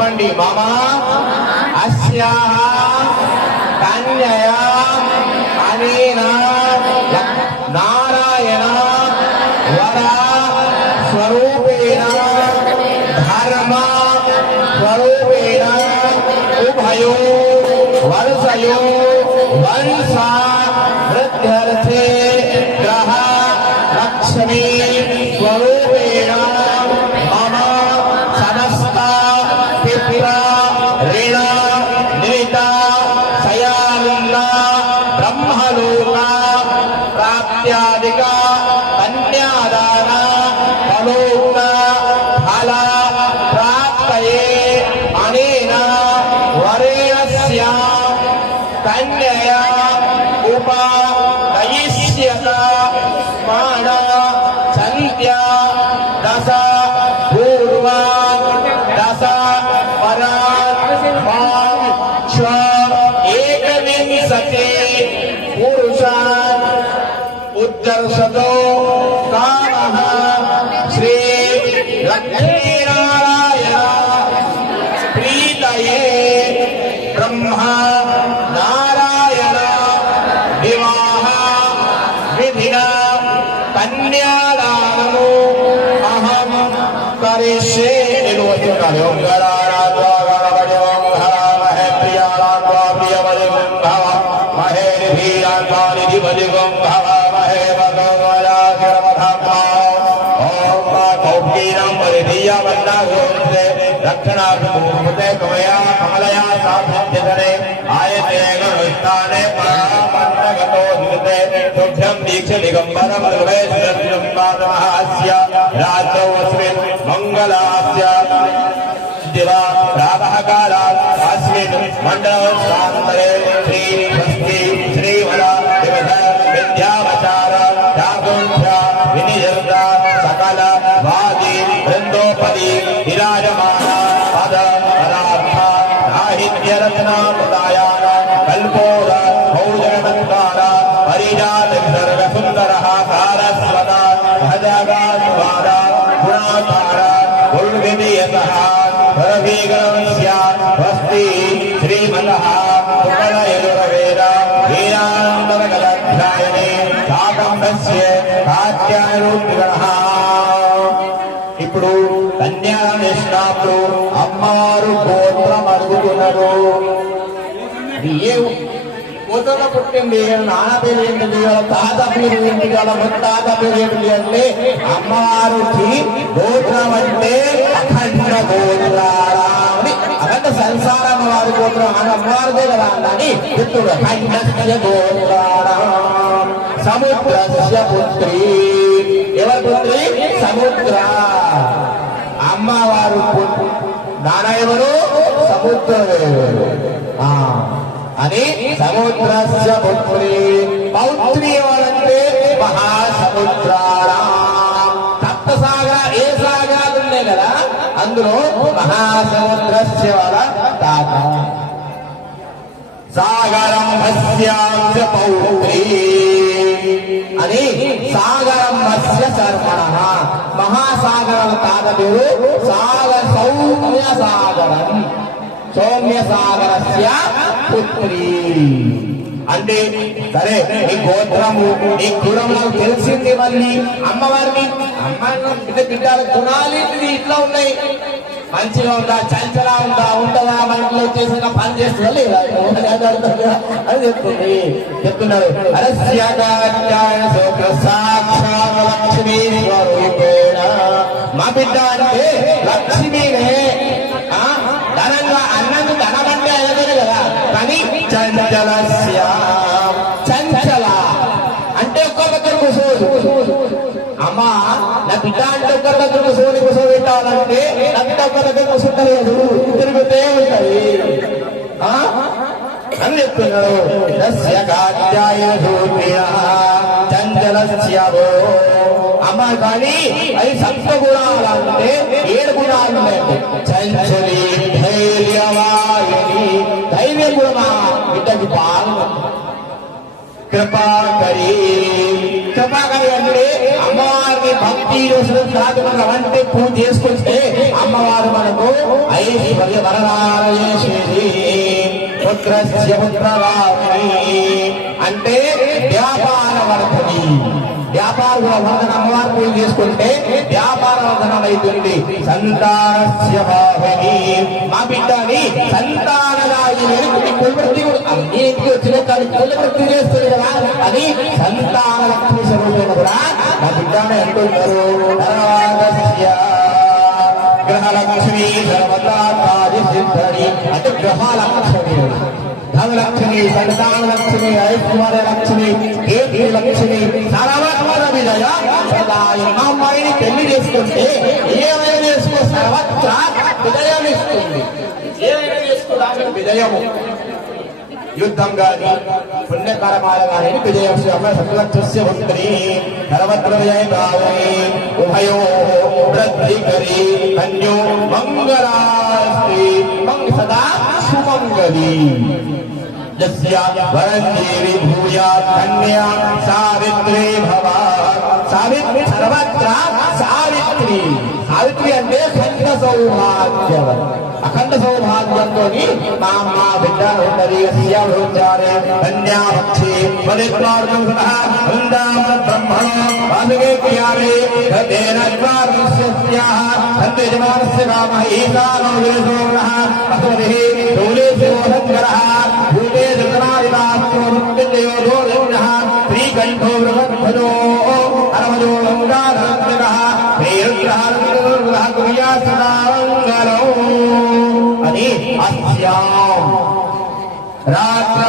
చెప్పండి మమ? అస్యా కన్యయ అనేన నారాయణ వర స్వరూపేణ ధర్మ స్వరూపేణ ఉభయో వరుసయో వంశ వృద్ధ్యర్థే ದಾಸ್ಯಾಧಿಕ ಕನ್ಯಾದಾನ ಫಲೋಕ್ತ ಫಲ ಪ್ರಾಪ್ತಯೇ ಅನೇನ ವರೇಣಸ್ಯ ಕನ್ಯೆಯ ಉಪ ದಯಿಷ್ಯತ ಮಾಡ ಸಂತ್ಯ ದಶ برم ناراح کنیاں گا محبہ محد محمد رکا کملیاں دیکھ دگمبر منگل راہ کا آس میرے شری ఇప్పుడు కన్యా ఇచ్చినప్పుడు అమ్మారు గోత్రం అడుగుతున్నారు కూతురు పుట్టింది? నాన్న పేరు ఏంటిది వాళ్ళ తాత పేరు ఏంటి? ముత్తాత పేరు ఏంటి? అంటే అమ్మవారికి గోత్రం అంటే అఖండ గోత్రం గోత్రం సముద్రస్య పుత్రి. ఎవరి పుత్రి? సముద్ర. అమ్మవారు పు- నాన్న ఎవరు? సముద్రదేవుడు. అని సముద్రస్య పుత్రి. పౌత్రి ఎవరంటే? మహాసముద్రాల సప్త ఏ సాగరాలు ఉన్నాయి కదా? అందులో మహాసముద్రస్య వర తాత. సాగరం అని సాగరంభస్య మత్స్య శర్మణ మహాసాగరం తాత సాగర సౌమ్య సాగరం సౌమ్య సాగరస్య పుత్రి అంటే సరే నీ గోత్రము నీ కులం నాకు తెలిసింది మళ్ళీ అమ్మవారిని అమ్మ బిడ్డ బిడ్డల గుణాలు ఇట్లా ఉన్నాయి మంచిగా ఉందా? చంచలా ఉందా? ఉండదా? మన ఇంట్లో చేసిన పని చేస్తుందా? లేదా? అని చెప్తుంది. చెప్తున్నారు. మా బిడ్డ అంటే లక్ష్మీనే. ఇలాంటి బిడ్డ ఒక్క దగ్గర కూర్చొని కూర్చోబెట్టాలంటే నా బిడ్డ ఒక్క దగ్గర కూర్చుంటలేదు తిరుగుతే ఉంటది అని చెప్తున్నాడు చంచలస్యవో అమ్మ కానీ అది సప్త గుణాలు అంటే ఏడు గుణాలు ఉన్నాయండి చంచలి ధైర్యవాయిని ధైర్య గుణమా ఇద్దరికి బాగా కృపాకరి కృపాకరి అంటే అమ్మవారిని భక్తి రోజులు సాధన అంటే పూజ చేసుకొస్తే అమ్మవారు మనకు ఐశ్వర్య వరదారయేషి పుత్రస్య పుత్రరామి అంటే వ్యాపార వర్ధని వ్యాపార వర్ధన అమ్మవారు పూజ చేసుకుంటే వ్యాపార వర్ధనం అవుతుంది. సంతానస్య భావని మా బిడ్డని సంతానదాయిని. కులవృత్తి అన్ని ఇంటికి వచ్చిన కానీ కులవృత్తి చేస్తుంది కదా అది సంతాన లక్ష్మి స్వరూపం కూడా మా బిడ్డని అంటున్నారు నరవాదస్య గ్రహలక్ష్మి సర్వదా అంటే గ్రహలక్ష్మి ధనలక్ష్మి సంతాన లక్ష్మి ఐశ్వర్య లక్ష్మి కీర్తి లక్ష్మి సర్వత్వర విజయ సదా అమ్మాయిని పెళ్ళి చేసుకుంటే ఏమైనా చేసుకో సర్వత్ర విజయం ఇస్తుంది ఏమైనా చేసుకోవడానికి విజయము یدھم کریں پانی پیتر جانی کری او منگاس منگلی بھویا سا سا سات سا అఖండ సౌభాగ్యవతి అఖండ సౌభాగ్యంతో మా అమ్మ బిడ్డ ఉన్నది అస్యాచారే కన్యాపక్షి ఫలిత్వార్థం సహ బృందావన బ్రహ్మణో వాసుగే క్రియాలే తేన జ్వారస్యాః సంతే జమానస్య కామః ఈశానో విరసోనః అస్మభిః దూలేశో సంకరః భూతే జగనాదినాత్మో మృత్యుంజయో దోషోణః శ్రీకంఠో మృగధ్వజో మంగళం అని అస్యాం రాత్ర